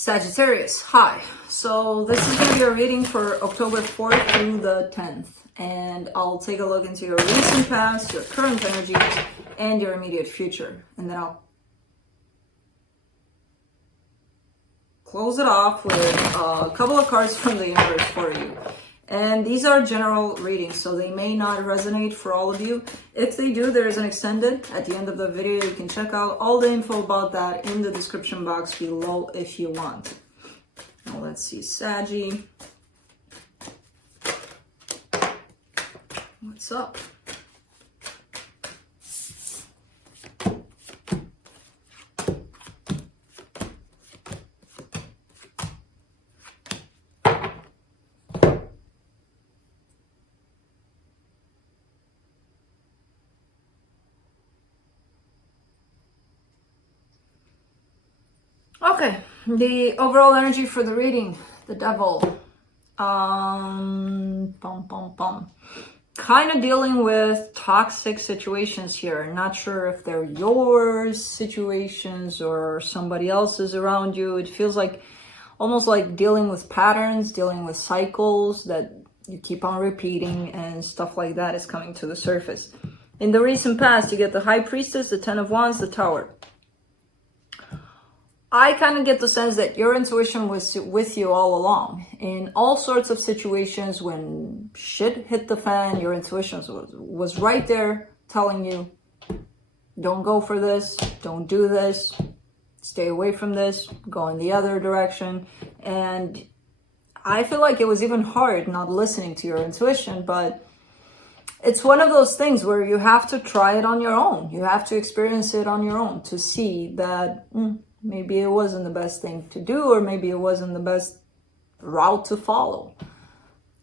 Sagittarius, hi. So this is going to be a reading for October 4th through the 10th. And I'll take a look into your recent past, your current energies, and your immediate future. And then I'll close it off with a couple of cards from the universe for you. And these are general readings, so they may not resonate for all of you. If they do, there is an extended at the end of the video. You can check out all the info about that in the description box below if you want. Now let's see, Saggy. What's up? Okay, the overall energy for the reading, the devil. Kind of dealing with toxic situations here. Not sure if they're your situations or somebody else's around you. It feels like almost like dealing with patterns, dealing with cycles that you keep on repeating, and stuff like that is coming to the surface. In the recent past, you get the High Priestess, the Ten of Wands, the Tower. I kind of get the sense that your intuition was with you all along. In all sorts of situations, when shit hit the fan, your intuition was right there telling you, don't go for this, don't do this, stay away from this, go in the other direction. And I feel like it was even hard not listening to your intuition, but it's one of those things where you have to try it on your own. You have to experience it on your own to see that maybe it wasn't the best thing to do, or maybe it wasn't the best route to follow.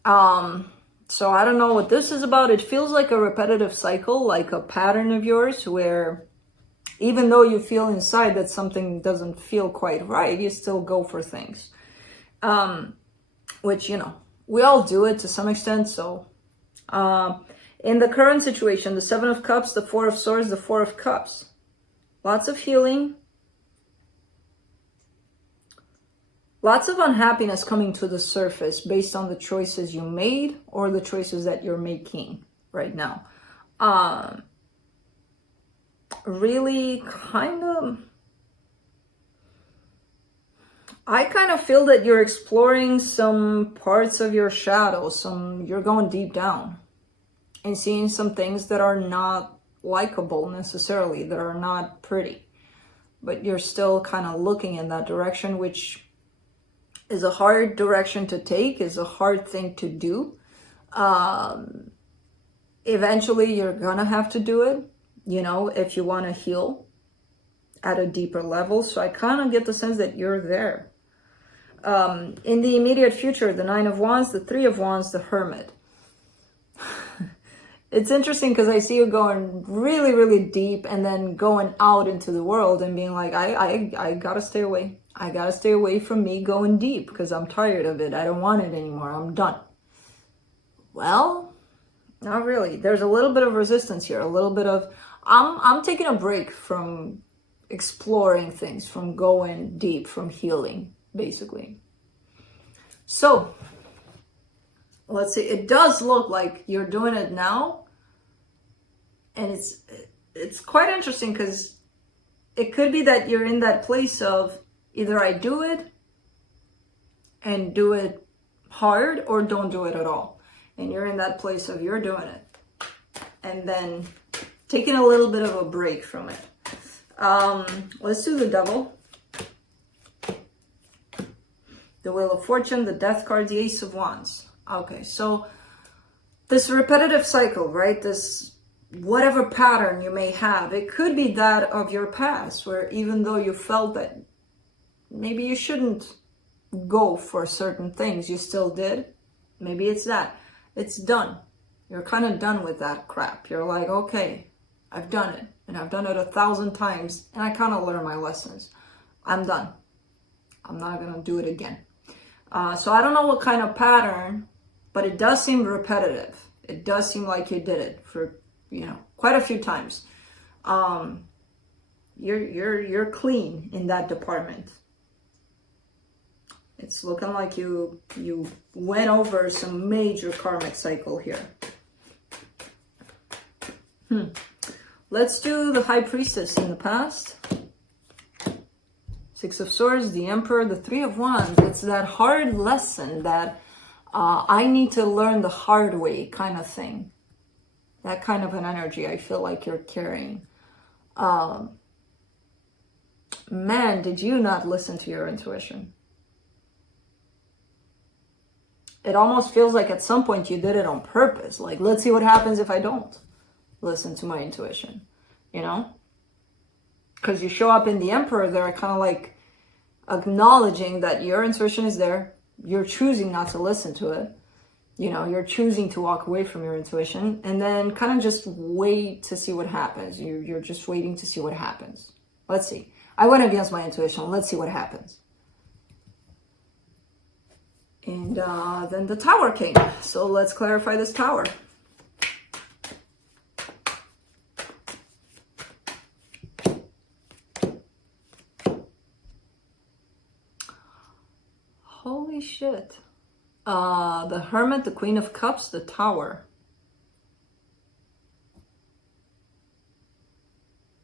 So I don't know what this is about. It feels like a repetitive cycle, like a pattern of yours, where even though you feel inside that something doesn't feel quite right, you still go for things. Which, you know, we all do it to some extent. So in the current situation, the Seven of Cups, the Four of Swords, the Four of Cups. Lots of healing. Lots of unhappiness coming to the surface based on the choices you made or the choices that you're making right now. Really I kind of feel that you're exploring some parts of your shadow, you're going deep down and seeing some things that are not likable necessarily, that are not pretty, but you're still kind of looking in that direction, which is a hard direction to take, is a hard thing to do. Eventually you're gonna have to do it, you know, if you want to heal at a deeper level. So I kind of get the sense that you're there. In the immediate future, the Nine of Wands, the Three of Wands, the Hermit. It's interesting because I see you going really, really deep and then going out into the world and being like, I gotta stay away. I gotta stay away from me going deep because I'm tired of it. I don't want it anymore. I'm done. Well, not really. There's a little bit of resistance here. A little bit of, I'm taking a break from exploring things, from going deep, from healing, basically. So, let's see. It does look like you're doing it now. And it's quite interesting because it could be that you're in that place of either I do it and do it hard or don't do it at all. And you're in that place of you're doing it and then taking a little bit of a break from it. Let's do the Devil. The Wheel of Fortune, the Death card, the Ace of Wands. Okay, so this repetitive cycle, right? This whatever pattern you may have, it could be that of your past, where even though you felt that maybe you shouldn't go for certain things, you still did. Maybe it's that. It's done. You're kind of done with that crap. You're like, okay, I've done it. And I've done it 1,000 times. And I kind of learned my lessons. I'm done. I'm not going to do it again. So I don't know what kind of pattern, but it does seem repetitive. It does seem like you did it for, you know, quite a few times. You're clean in that department. It's looking like you went over some major karmic cycle here. Let's do the High Priestess in the past. Six of Swords, the Emperor, the Three of Wands. It's that hard lesson that I need to learn the hard way kind of thing. That kind of an energy I feel like you're carrying. Man, did you not listen to your intuition? It almost feels like at some point you did it on purpose. Like, let's see what happens if I don't listen to my intuition, you know? Because you show up in the Emperor, they're kind of like acknowledging that your intuition is there. You're choosing not to listen to it. You know, you're choosing to walk away from your intuition and then kind of just wait to see what happens. You're just waiting to see what happens. Let's see. I went against my intuition. Let's see what happens. And then the Tower came. So let's clarify this Tower. Holy shit. The Hermit, the Queen of Cups, the Tower.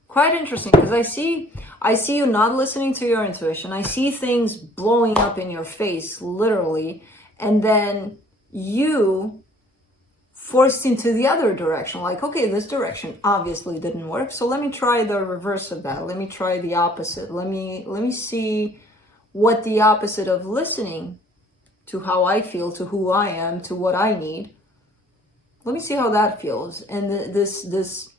Quite interesting, because I see you not listening to your intuition. I see things blowing up in your face, literally, and then you forced into the other direction. Like, okay, this direction obviously didn't work, so let me try the reverse of that. Let me try the opposite. Let me see what the opposite of listening to how I feel, to who I am, to what I need. Let me see how that feels. And this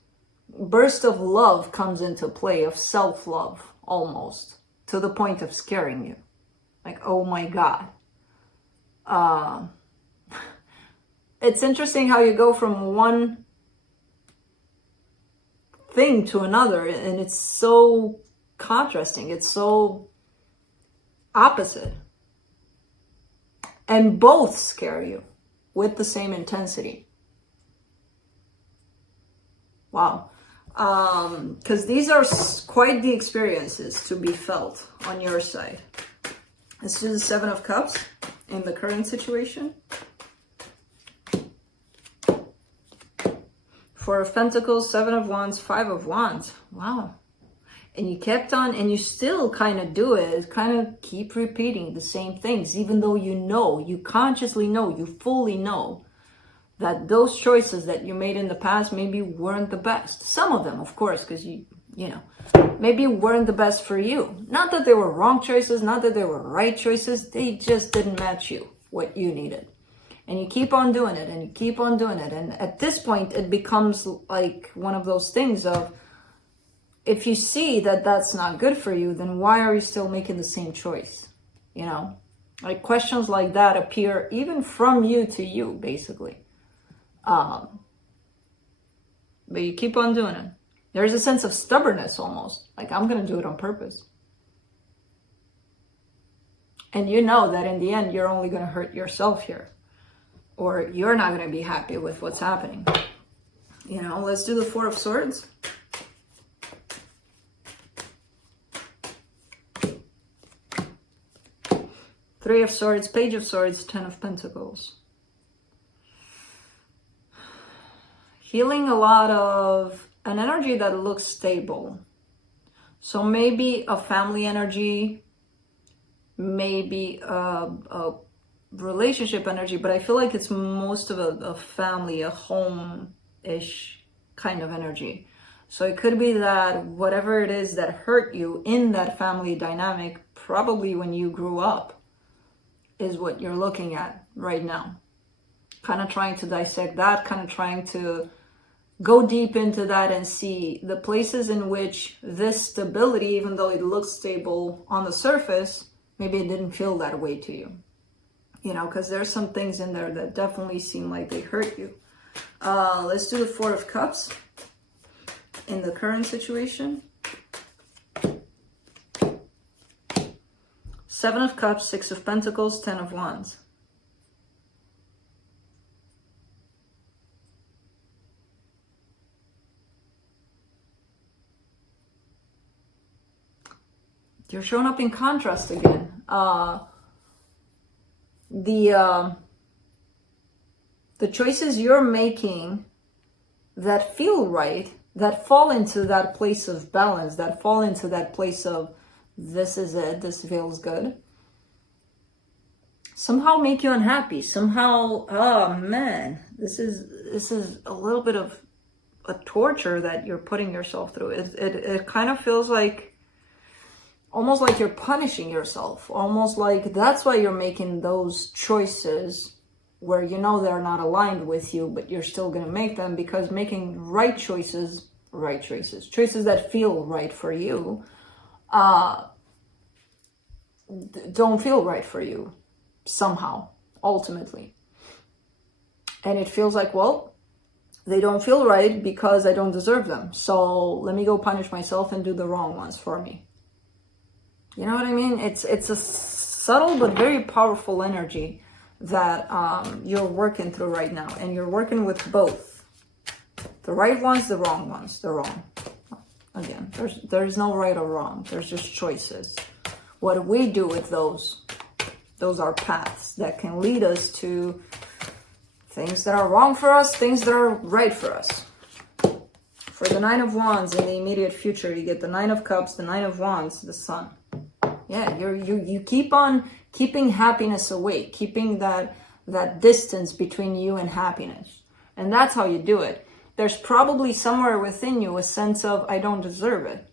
burst of love comes into play, of self-love, almost, to the point of scaring you. Like, oh my God. It's interesting how you go from one thing to another, and it's so contrasting. It's so opposite. And both scare you with the same intensity. Wow. Because these are quite the experiences to be felt on your side. Let's do the Seven of Cups in the current situation. Four of Pentacles, Seven of Wands, Five of Wands. Wow. And you kept on, and you still kind of do it, kind of keep repeating the same things, even though you know, you consciously know, you fully know that those choices that you made in the past maybe weren't the best. Some of them, of course, because you know, maybe weren't the best for you. Not that they were wrong choices, not that they were right choices, they just didn't match you, what you needed. And you keep on doing it, and you keep on doing it. And at this point, it becomes like one of those things of, if you see that that's not good for you, then why are you still making the same choice? You know, like questions like that appear even from you to you, basically. But you keep on doing it. There's a sense of stubbornness almost, like I'm going to do it on purpose. And you know that in the end, you're only going to hurt yourself here, or you're not going to be happy with what's happening. You know, let's do the Four of Swords. Three of Swords, Page of Swords, Ten of Pentacles. Feeling a lot of an energy that looks stable. So maybe a family energy, maybe a relationship energy, but I feel like it's most of a family, a home-ish kind of energy. So it could be that whatever it is that hurt you in that family dynamic, probably when you grew up, is what you're looking at right now. Kind of trying to dissect that, kind of trying to go deep into that and see the places in which this stability, even though it looks stable on the surface, maybe it didn't feel that way to you. You know, because there's some things in there that definitely seem like they hurt you. Let's do the Four of Cups in the current situation. Seven of Cups, Six of Pentacles, Ten of Wands. You're showing up in contrast again. the choices you're making that feel right, that fall into that place of balance, that fall into that place of this is it, this feels good, somehow make you unhappy. Somehow, oh man, this is a little bit of a torture that you're putting yourself through. It kind of feels like, almost like you're punishing yourself, almost like that's why you're making those choices where you know they're not aligned with you, but you're still going to make them, because making choices that feel right for you, don't feel right for you somehow, ultimately. And it feels like, well, they don't feel right because I don't deserve them. So let me go punish myself and do the wrong ones for me. You know what I mean? It's a subtle but very powerful energy that you're working through right now. And you're working with both. The right ones, the wrong ones, the wrong. Again, there's no right or wrong. There's just choices. What we do with those are paths that can lead us to things that are wrong for us, things that are right for us. For the Nine of Wands in the immediate future, you get the Nine of Cups, the Nine of Wands, the Sun. Yeah, you keep on keeping happiness away, keeping that distance between you and happiness. And that's how you do it. There's probably somewhere within you a sense of, I don't deserve it.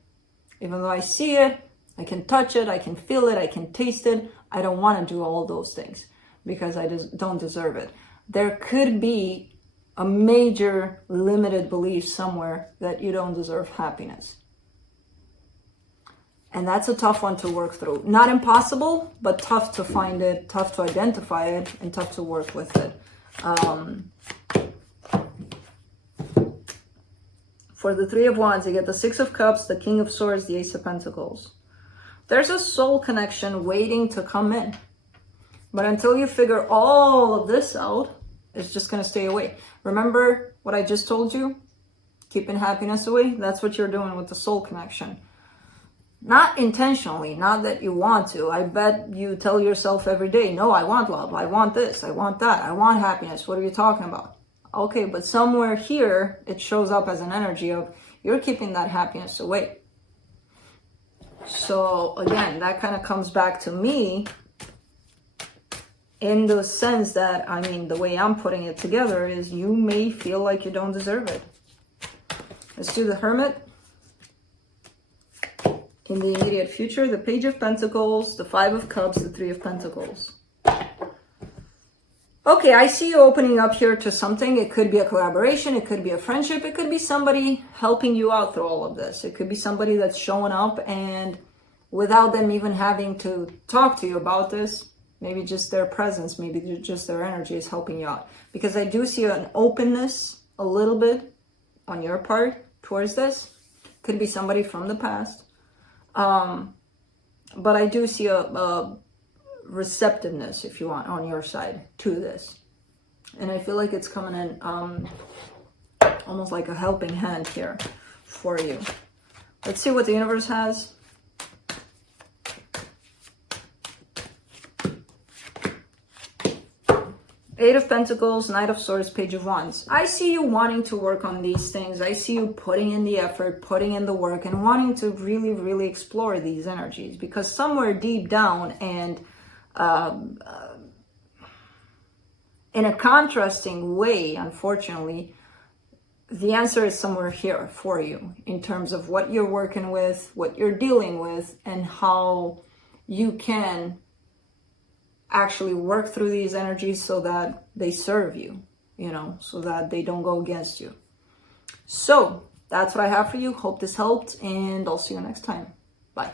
Even though I see it, I can touch it, I can feel it, I can taste it, I don't want to do all those things because I just don't deserve it. There could be a major limited belief somewhere that you don't deserve happiness. And that's a tough one to work through. Not impossible, but tough to find it, tough to identify it, and tough to work with it. For the Three of Wands, you get the Six of Cups, the King of Swords, the Ace of Pentacles. There's a soul connection waiting to come in. But until you figure all of this out, it's just going to stay away. Remember what I just told you? Keeping happiness away? That's what you're doing with the soul connection. Not intentionally, not that you want to. I bet you tell yourself every day, no, I want love, I want this, I want that, I want happiness. What are you talking about? Okay, but somewhere here, it shows up as an energy of you're keeping that happiness away. So again, that kind of comes back to me in the sense that, I mean, the way I'm putting it together is you may feel like you don't deserve it. Let's do the Hermit. In the immediate future, the Page of Pentacles, the Five of Cups, the Three of Pentacles. Okay, I see you opening up here to something. It could be a collaboration, it could be a friendship, it could be somebody helping you out through all of this. It could be somebody that's showing up and without them even having to talk to you about this, maybe just their presence, maybe just their energy is helping you out. Because I do see an openness a little bit on your part towards this. Could be somebody from the past. But I do see a receptiveness, if you want, on your side to this. And I feel like it's coming in almost like a helping hand here for you. Let's see what the universe has. Eight of Pentacles, Knight of Swords, Page of Wands. I see you wanting to work on these things. I see you putting in the effort, putting in the work, and wanting to really, really explore these energies. Because somewhere deep down and in a contrasting way, unfortunately, the answer is somewhere here for you in terms of what you're working with, what you're dealing with, and how you can actually work through these energies so that they serve you, you know, so that they don't go against you. So that's what I have for you. Hope this helped, and I'll see you next time. Bye.